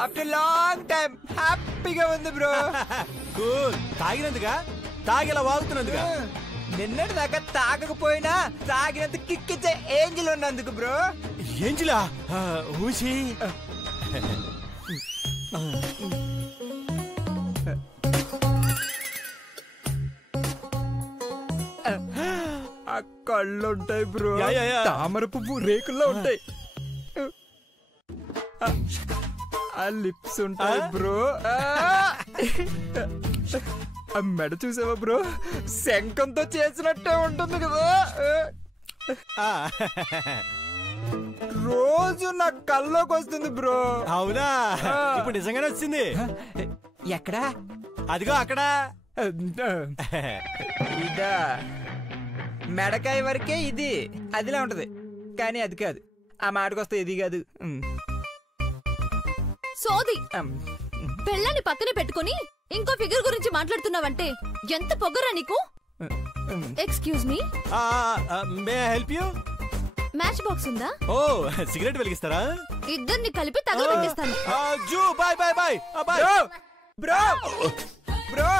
After long time హ్యాపీగా ఉంది bro. తాగినందుగా తాగిలా వాగుతున్నందుగా నిన్నటి దాకా తాగకపోయినా తాగినంత కిక్కిచ్చే ఏంజిల్ ఉన్నందుకు బ్రో. ఏంజిలా ఊసి ఆ కళ్ళు ఉంటాయి బ్రో, తామర పువ్వు రేకుల్లో ఉంటాయి. ఆ లిప్స్ ఉంటాయి బ్రో. ఆ మెడ చూసావా బ్రో, శంఖంతో చేసినట్టే ఉంటుంది కదా. రోజు నా కల్లోకి వస్తుంది బ్రో. అవునా? ఇప్పుడు నిజంగానే వచ్చింది. ఎక్కడా? అదిగో అక్కడ. ఇదా? మెడకాయ వరకే ఇది అదిలా ఉంటది, కానీ అది కాదు. ఆ మాటకొస్తే ఇది కాదు. సోది పెళ్ళాన్ని పక్కన పెట్టుకుని ఇంకో ఫిగర్ గురించి మాట్లాడుతున్నావంటే ఎంత పొగరా నీకు? Excuse me, may I help you? Match box ఉందా? ఓ, సిగరెట్ వెలిగిస్తారా? ఇద్దరిని కలిపి తగలబెట్టేస్తాను. జూ bye bye bye bye. Bro bro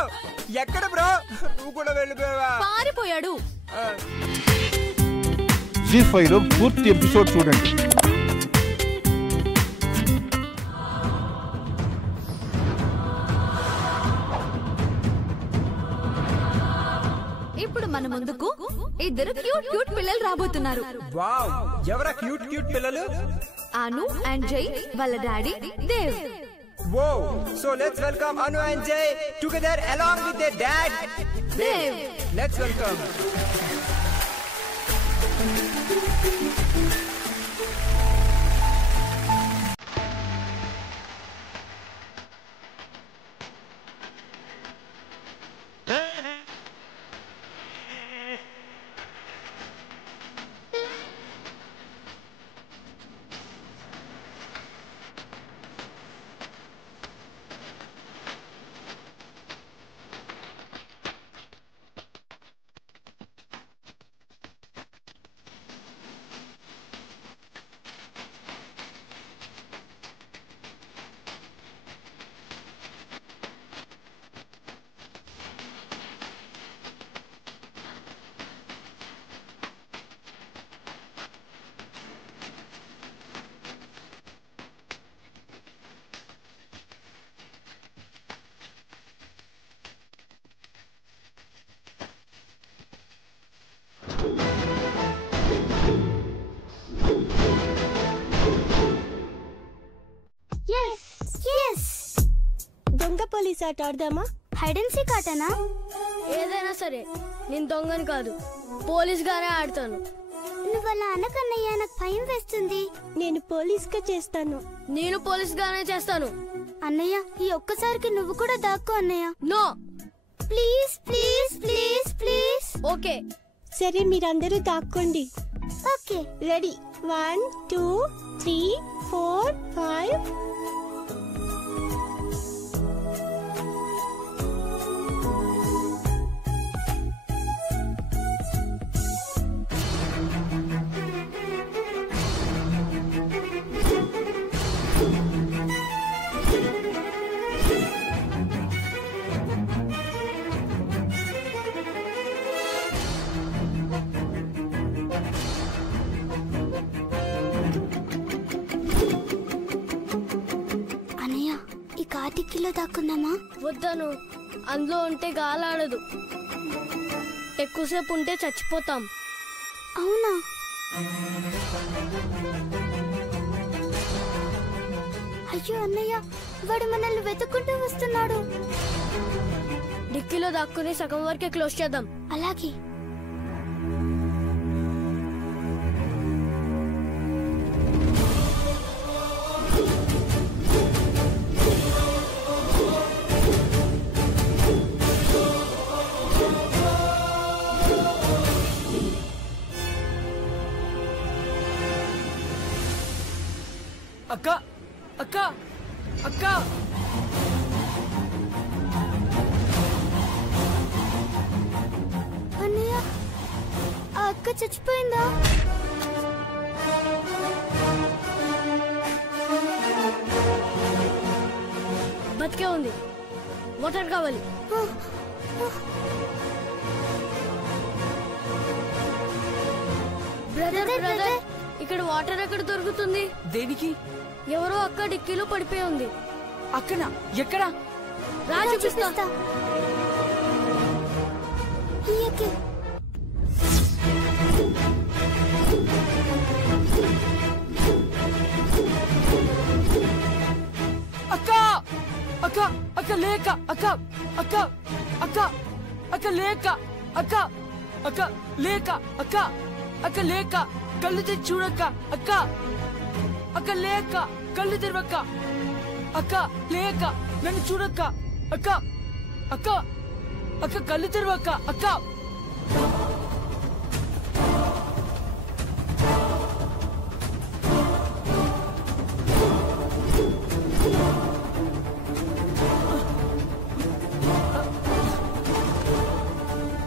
ఎక్కడ బ్రో? నువ్వు కూడా వెళ్ళిపోయావా? పారిపోయాడు. జీ5 లో పూర్తి ఎపిసోడ్ చూడండి. ఇప్పుడు మన ముందుకు ఇద్దరు క్యూట్ క్యూట్ పిల్లలు రాబోతున్నారు. వావ్, ఎవరా క్యూట్ క్యూట్ పిల్లలు? అను అండ్ జై వాళ్ళ daddy Dev. Wow, so let's welcome Anu and Jay together along with their dad Dev. Let's welcome. దొంగ పోలీస్ ఆట ఆడదామా? హైడ్ అండ్ సీక్ ఆటనా? ఏదైనా సరే, నేను దొంగని కాదు, పోలీస్ గానే ఆడతాను. నువ్వు అలా అనకన్నయ్య, నాకు భయం వేస్తుంది. నేను పోలీస్ గా చేస్తాను. నేను పోలీస్ గానే చేస్తాను. అన్నయ్య, ఈ ఒక్కసారికి నువ్వు కూడా దాక్కో అన్నయ్య. No, please please please please. Okay సరే, మీరందరూ దాక్కోండి. Okay, ready? 1 2 3 4 5. కిటికీలో దాక్కుందామా? వద్దను, అందులో ఉంటే గాలాడదు. ఎక్కువసేపు ఉంటే చచ్చిపోతాం. అవునా? అయ్యో అన్నయ్య, వాడు మనల్ని వెతుక్కుంటూ వస్తున్నాడు. డిక్కీలో దాక్కుని సగం వరకే క్లోజ్ చేద్దాం. అలాగే. అక్క అక్క అక్క, అన్నయ్య, ఆ అక్క చచ్చిపోయిందా? బతికే ఉంది. వాటర్ కావాలి. బ్రదర్ ఇక్కడ వాటర్ ఎక్కడ దొరుకుతుంది? దేనికి? ఎవరో అక్క డిక్కీలో పడిపోయి ఉంది. అక్కనా? ఎక్కడా? రా చూపిస్తా. అక్క అక్క అక్క లేక అక్క అక్క అక్క అక్క లేక అక్క అక్క లేక అక్క అక్క లేక కళ్ళు తెచ్చి చూడక్క అక్క అక్క లేక కళ్ళు తెరవక్క అక్క లేక నన్ను చూడక్క అక్క అక్క అక్క కళ్ళు తెరవక్క అక్క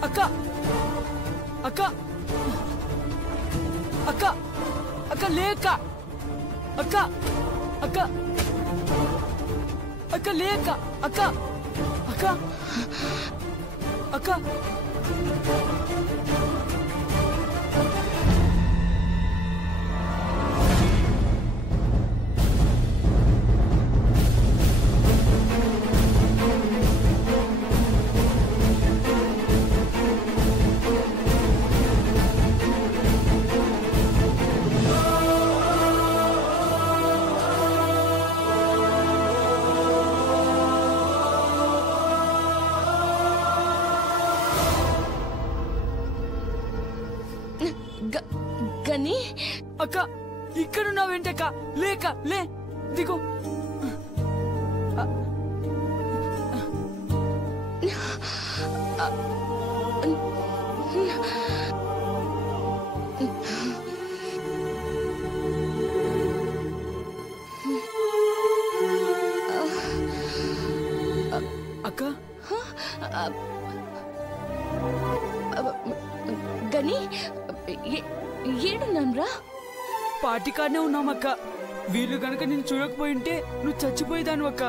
అక్క అక్క అక్క అక్క లేక అక్క అక్క అక్క లేక అక్క అక్క అక్క గని అక్క ఇక్కడున్నావేంటక్క లేక లే దిగు అక్క గని ఏడున్నాన్రా? పార్టీకానే ఉన్నామక్క. వీళ్ళు గనక నేను చూడకపోయింటే నువ్వు చచ్చిపోయేదాను అక్క.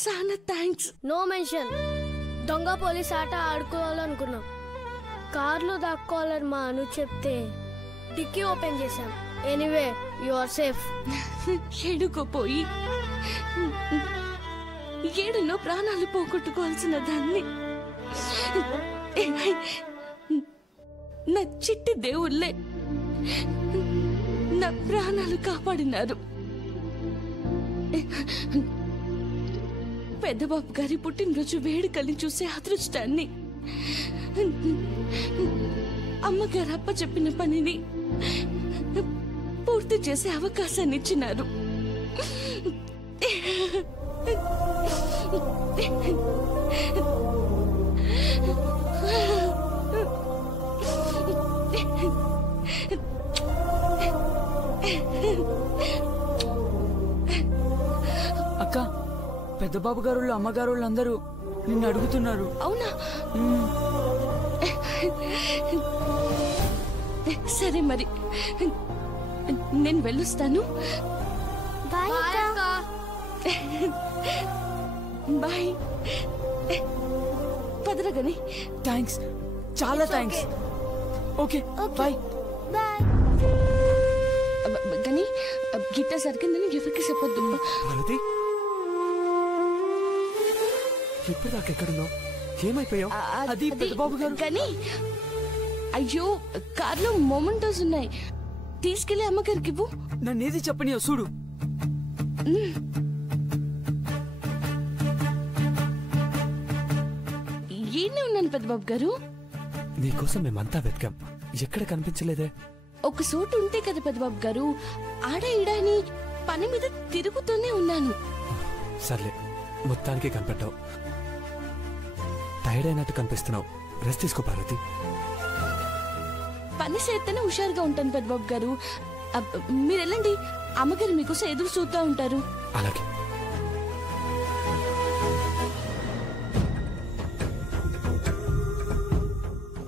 చాలా థ్యాంక్స్. No mention. దొంగ పోలీస్ ఆట ఆడుకోవాలనుకున్నాం. కార్లో దాక్కోవాలని మా అను చెప్తే డిక్కీ ఓపెన్ చేశాం. Anyway you are safe. ఏడుకోపోయి ఏడులో ప్రాణాలు పోగొట్టుకోవాల్సిన దాన్ని నా చిట్టి దేవుళ్ళే నా ప్రాణాలు కాపాడినారు. పెద్దబాబు గారి పుట్టినరోజు వేడుకల్ని చూసే అదృష్టాన్ని, అమ్మగారు అప్ప చెప్పిన పనిని పూర్తి చేసే అవకాశాన్ని ఇచ్చినారు. అక్క పెద్దబాబు గారు అమ్మగారు అందరూ నిన్ను అడుగుతున్నారు. అవునా? సరే మరి నేను వెళ్ళొస్తాను. బాయ్. పదరగని. థ్యాంక్స్, చాలా థ్యాంక్స్. Okay bye. గని గిట్ట సరికిందని ఎవరికి చెప్పొద్దు. ఇప్పుడు దాకా ఎక్కడున్నావు? ఏమైపోయావు? అది పెద్దబాబు గారు. గని అయ్యో కార్లో మొమెంటోస్ ఉన్నాయి, తీసుకెళ్లి అమ్మగారికి ఇవ్వు. నన్నేది చెప్పనియో చూడు. ఏనే ఉన్నాను పెద్దబాబు గారు. నీకోసం మేమంతా వెతకాం, ఎక్కడ కనిపించలేదే. ఒక చోటు ఉంటే కదా పెద్దబాబు గారు, ఆడ ఈడ అని పని మీద తిరుగుతూనే ఉన్నాను. సర్లే, మొత్తానికి కనిపెట్టావు. టైర్డ్ అయినట్టు కనిపిస్తున్నావు. రెస్ట్ తీసుకో పార్వతి. పని చేస్తేనే హుషారుగా ఉంటాను పెద్దబాబు గారు. మీరు వెళ్ళండి, అమ్మగారు మీకోసం ఎదురు చూస్తూ ఉంటారు. అలాగే.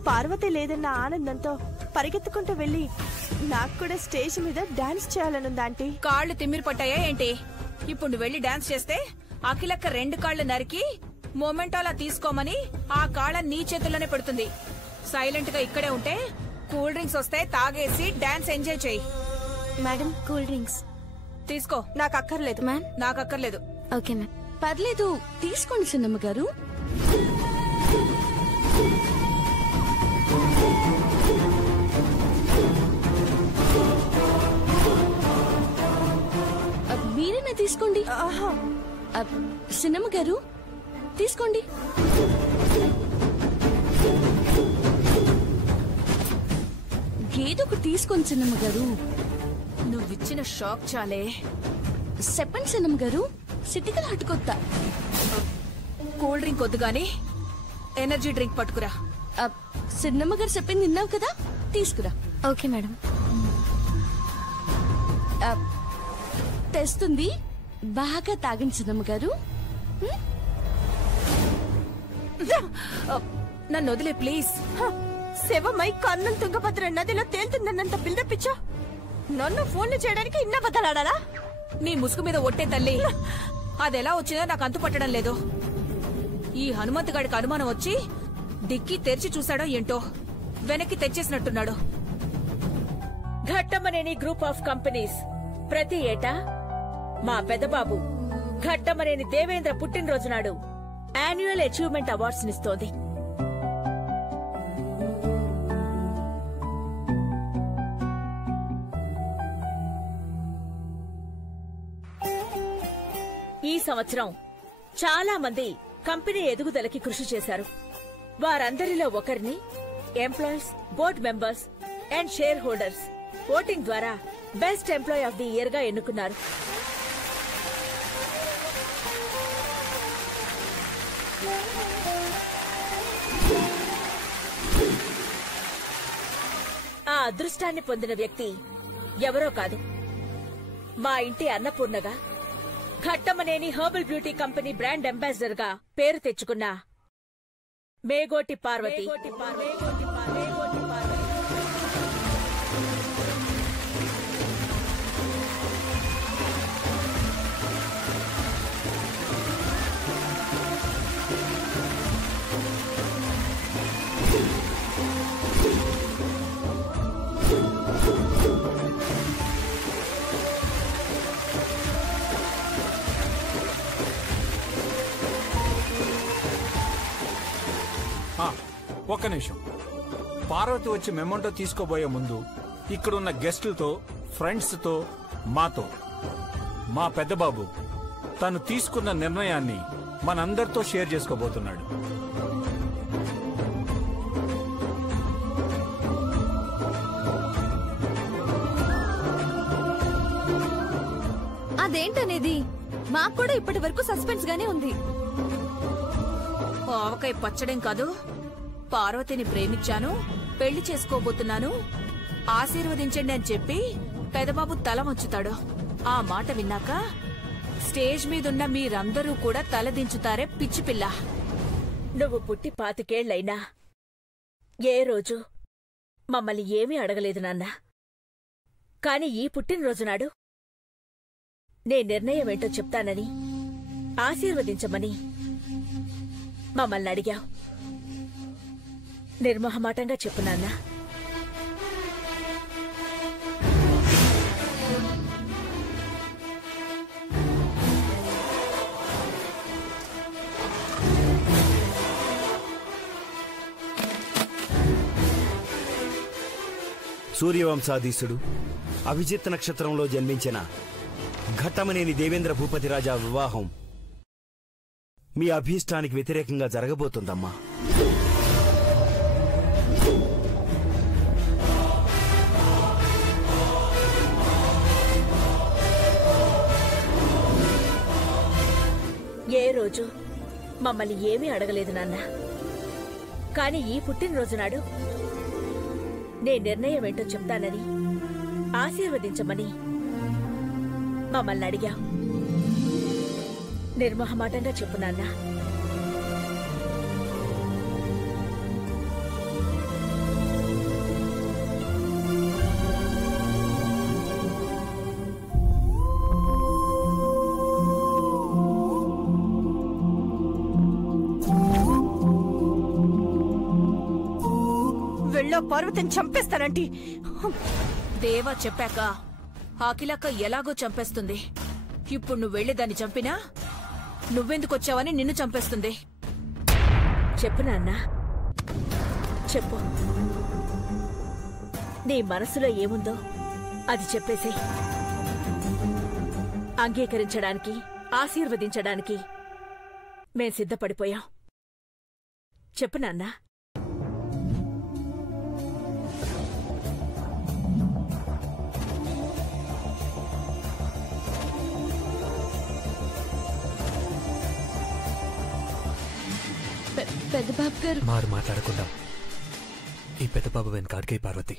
పార్వతి లేదన్న ఆనందంతో పరిగెత్తుకుంటూ వెళ్ళి నాకు కూడా స్టేజ్ మీద డాన్స్ చేయాలనుంది ఆంటీ. కాళ్ళు తిమ్మిరి పట్టాయా ఏంటి? ఇప్పుడు నువ్వు వెళ్ళి డాన్స్ చేస్తే అఖిలక్క 2 కాళ్ళు నరికి మొమెంటోలా తీసుకోమని ఆ కాళ్ళ నీ చేతుల్లోనే పెడుతుంది. సైలెంట్ గా ఇక్కడే ఉంటే కూల్ డ్రింక్స్ వస్తే తాగేసి డాన్స్ ఎంజాయ్ చెయ్యి. మేడం కూల్ డ్రింక్స్ తీసుకో. నాకు అక్కర్లేదు మ్యామ్. నాకు అక్కర్లేదు. Okay ma'am. పర్లేదు, తీసుకోండి చిన్నమ్మ గారు. మీరేనా తీసుకోండి. చిన్నమ్మ గారు తీసుకోండి. ఏదో ఒకటి తీసుకోండి చిన్నమ్మ గారు. నువ్విచ్చిన షాక్ చాలే. చెప్పండి చిన్నమ్మ గారు, సిటికల్ హట్టుకొత్తా. కూల్ డ్రింక్ వద్దు గాని ఎనర్జీ డ్రింక్ పట్టుకురా. చిన్నమ్మ గారు చెప్పింది విన్నావు కదా, తీసుకురా. Okay madam. తెస్తుంది, బాగా తాగండి చిన్నమ్మ గారు. నన్ను వదిలే ప్లీజ్. శవమై కన్నం తుంగభద్ర నదిలో తేలుతుందన్నంత బిల్డప్ ఇచ్చా. నన్ను ఫోన్లు చేయడానికి ఇన్న బద్దలాడాలా? నీ ముసుగు మీద ఒట్టే తల్లి. అదెలా వచ్చిందో నాకు అంతు పట్టడం లేదు. ఈ హనుమంత్ గాడికి అనుమానం వచ్చి డిక్కీ తెరిచి చూశాడో ఏంటో వెనక్కి తెచ్చేసినట్టున్నాడు. ఘట్టమనేని గ్రూప్ ఆఫ్ కంపెనీస్ ప్రతి ఏటా మా పెద్దబాబు ఘట్టమనేని దేవేంద్ర పుట్టినరోజు నాడు యాన్యువల్ అచీవ్మెంట్ అవార్డ్స్ నిస్తోంది. ఈ సంవత్సరం చాలా మంది కంపెనీ ఎదుగుదలకి కృషి చేశారు. వారందరిలో ఒకరిని employees, board members and shareholders voting ద్వారా best employee of the year గా ఎన్నుకున్నారు. ఆ అదృష్టాన్ని పొందిన వ్యక్తి ఎవరో కాదు, మా ఇంటి అన్నపూర్ణగా Ghattamaneni herbal beauty company brand ambassador గా పేరు తెచ్చుకున్న మేగోటి పార్వతి. ఒక్క నిమిషం. పార్వతి వచ్చి మెమోంటో తీసుకోబోయే ముందు ఇక్కడున్న గెస్టులతో, ఫ్రెండ్స్తో, మాతో మా పెద్దబాబు తను తీసుకున్న నిర్ణయాన్ని మనందరితో షేర్ చేసుకోబోతున్నాడు. అదేంటనేది మాకు కూడా ఇప్పటి వరకు సస్పెన్స్ గానే ఉంది. ఆవకాయ పచ్చడేం కాదు, పార్వతిని ప్రేమించాను, పెళ్లి చేసుకోబోతున్నాను, ఆశీర్వదించండి అని చెప్పి పెదబాబు తల వంచుతాడు. ఆ మాట విన్నాక స్టేజ్ మీదున్న మీరందరూ కూడా తలదించుతారే పిచ్చి పిల్ల. నువ్వు పుట్టి 25 ఏళ్లైనా ఏ రోజు మమ్మల్ని ఏమీ అడగలేదు నాన్న. కాని ఈ పుట్టినరోజు నాడు నే నిర్ణయమేంటో చెప్తానని, ఆశీర్వదించమని మమ్మల్ని అడిగావు. నిర్మోహమాటంగా చెప్పు నాన్న. సూర్యవంశాధీశుడు అభిజిత్ నక్షత్రంలో జన్మించిన ఘట్టమనేని దేవేంద్ర భూపతిరాజా వివాహం మీ అభీష్టానికి వ్యతిరేకంగా జరగబోతుందమ్మా. ఏ రోజు మమ్మల్ని ఏమీ అడగలేదు నాన్న. కాని ఈ పుట్టినరోజు నాడు నే నిర్ణయం ఏంటో చెప్తానని ఆశీర్వదించమని మమ్మల్ని అడిగా. నిర్మోహమాటంగా చెప్పు నాన్న. వెళ్ళో పార్వతిని చంపేస్తానంటి. దేవా చెప్పాక అఖిలక్క ఎలాగో చంపేస్తుంది. ఇప్పుడు నువ్వు వెళ్ళి దాన్ని చంపినా నువ్వెందుకొచ్చావని నిన్ను చంపేస్తుంది. చెప్పు నాన్న, చెప్పు. నీ మనసులో ఏముందో అది చెప్పేసే. అంగీకరించడానికి, ఆశీర్వదించడానికి మేం సిద్ధపడిపోయాం. చెప్పు నాన్న. పెద్దబాబు గారు మారు మాట్లాడకుండా ఈ పెద్దబాబు వెనకాడికే పార్వతి.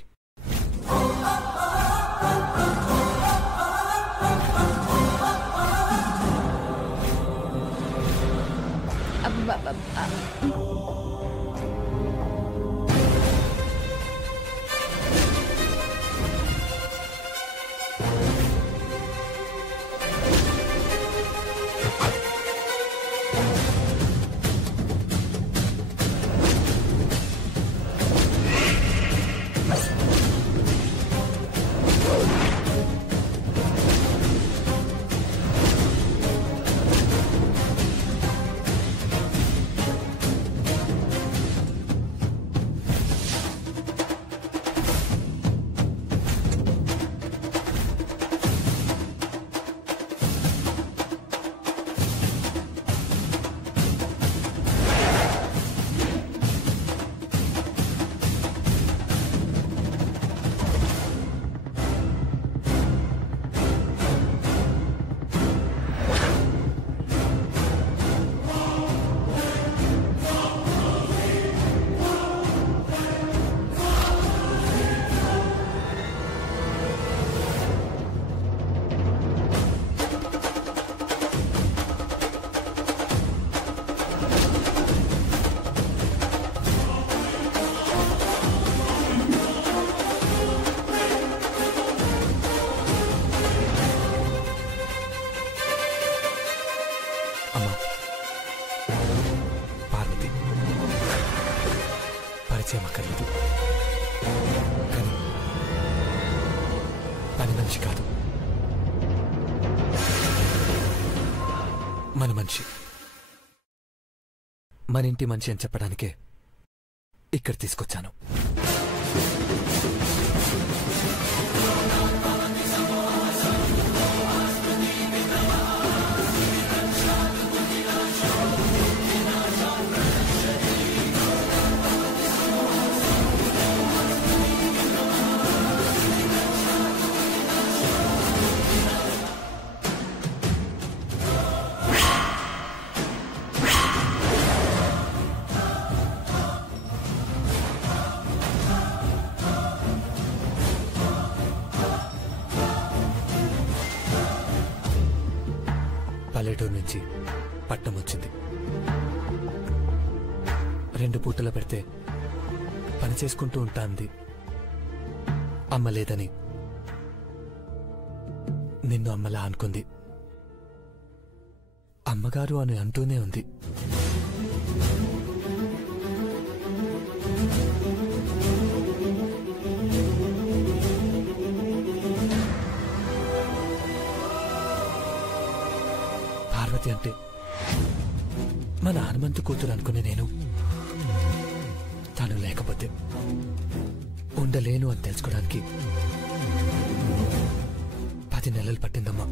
చేయమక్కర్లేదు. కానీ పని మనిషి కాదు, మన మనిషి. మన ఇంటి మనిషి అని చెప్పడానికే ఇక్కడ తీసుకొచ్చాను. పల్లెటూరు నుంచి పట్నం వచ్చింది. 2 పూటలు పెడితే పని చేసుకుంటూ ఉంటాంది. అమ్మ లేదని నిన్ను అమ్మలా అనుకుంది. అమ్మగారు అని అంటూనే ఉంది. పార్వతి అంటే మన హనుమంతు కూతురు అనుకునే నేను తను లేకపోతే ఉండలేను అని తెలుసుకోవడానికి 10 నెలలు పట్టిందమ్మా.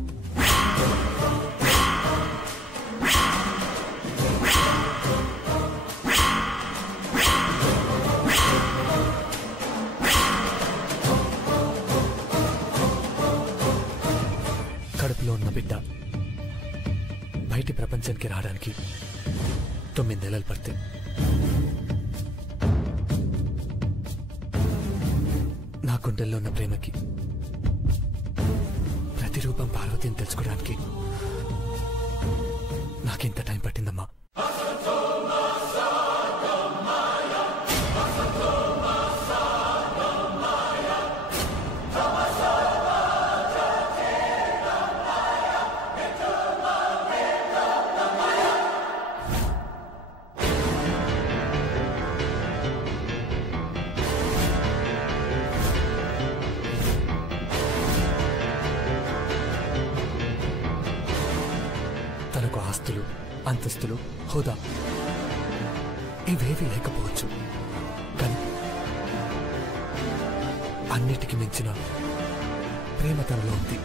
కడుపులో ఉన్న బిడ్డ బయటి ప్రపంచానికి రావడానికి తెలుసుకోవడానికి 9 నెలలు పడితే నా గుండెల్లో ఉన్న ప్రేమకి ప్రతిరూపం పార్వతిని తెలుసుకోవడానికి నాకింత టైం పట్టిందమ్మా. తనకు ఆస్తులు, అంతస్తులు, హోదా ఇవేవి లేకపోవచ్చు, కానీ అన్నిటికీ మించిన ప్రేమ తనలో ఉంది.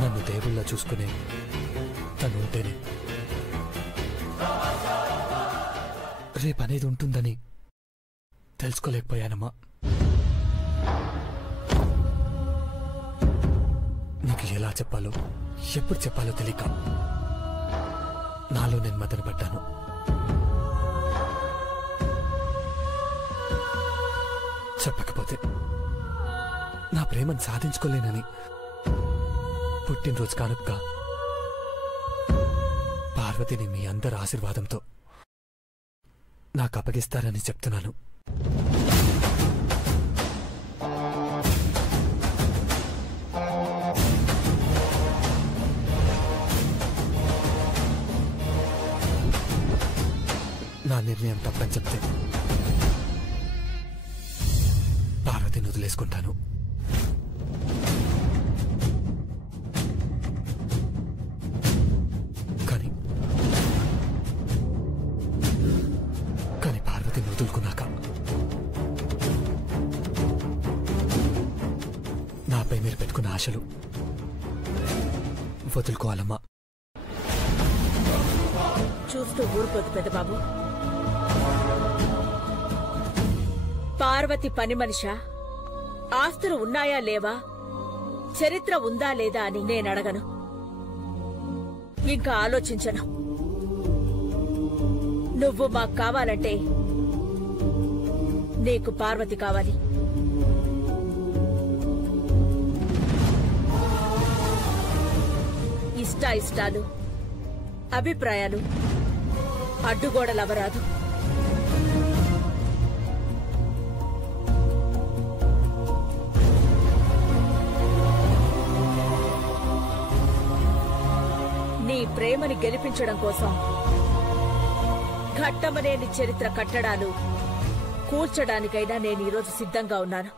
నన్ను దేవుళ్ళ చూసుకునే తను ఉంటేనే రేపనేది ఉంటుందని తెలుసుకోలేకపోయానమ్మా. నీకు ఎలా చెప్పాలో, ఎప్పుడు చెప్పాలో తెలియక నాలో నేను మదనపడ్డాను. చెప్పకపోతే నా ప్రేమను సాధించుకోలేనని పుట్టినరోజు కానుక పార్వతిని మీ అందరి ఆశీర్వాదంతో నాకు అప్పగిస్తారని చెప్తున్నాను. నా నిర్ణయం తప్పని చెప్తే పార్వతిని వదిలేసుకుంటాను. కానీ పార్వతిని వదులుకున్నాక నాపై మీరు పెట్టుకున్న ఆశలు వదులుకోవాలమ్మా. చూస్తూ ఊరుకోదు పెద్దబాబు. పార్వతి పని మనిషా, ఆస్తులు ఉన్నాయా లేవా, చరిత్ర ఉందా లేదా అని నేనడగను, ఇంకా ఆలోచించను. నువ్వు మాకు కావాలంటే నీకు పార్వతి కావాలి. ఇష్టాలు, అభిప్రాయాలు అడ్డుగోడలవరాదు. నీ ప్రేమని గెలిపించడం కోసం ఘట్టమనేని చరిత్ర కట్టడాలు కూల్చడానికైనా నేను ఈరోజు సిద్ధంగా ఉన్నాను.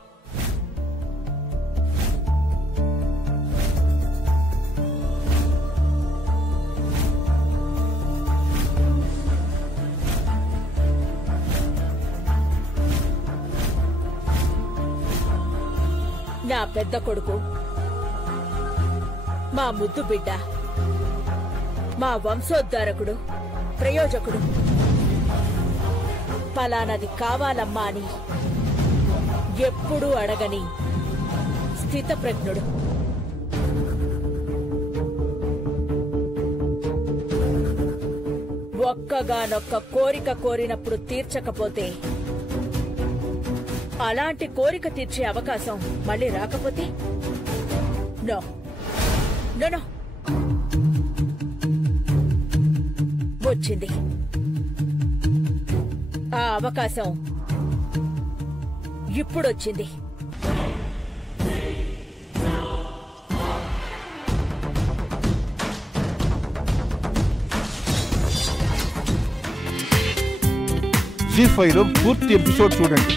నా పెద్ద కొడుకు, మా ముద్దు బిడ్డ, మా వంశోద్ధారకుడు, ప్రయోజకుడు పలానది కావాలమ్మా అని ఎప్పుడూ అడగని స్థితప్రజ్ఞుడు. ఒక్కగానొక్క కోరిక కోరినప్పుడు తీర్చకపోతే, అలాంటి కోరిక తీర్చే అవకాశం మళ్ళీ రాకపోతే నో నో నో వచ్చింది. ఆ అవకాశం ఇప్పుడొచ్చింది. జీ5 లో పూర్తి ఎపిసోడ్ చూడండి.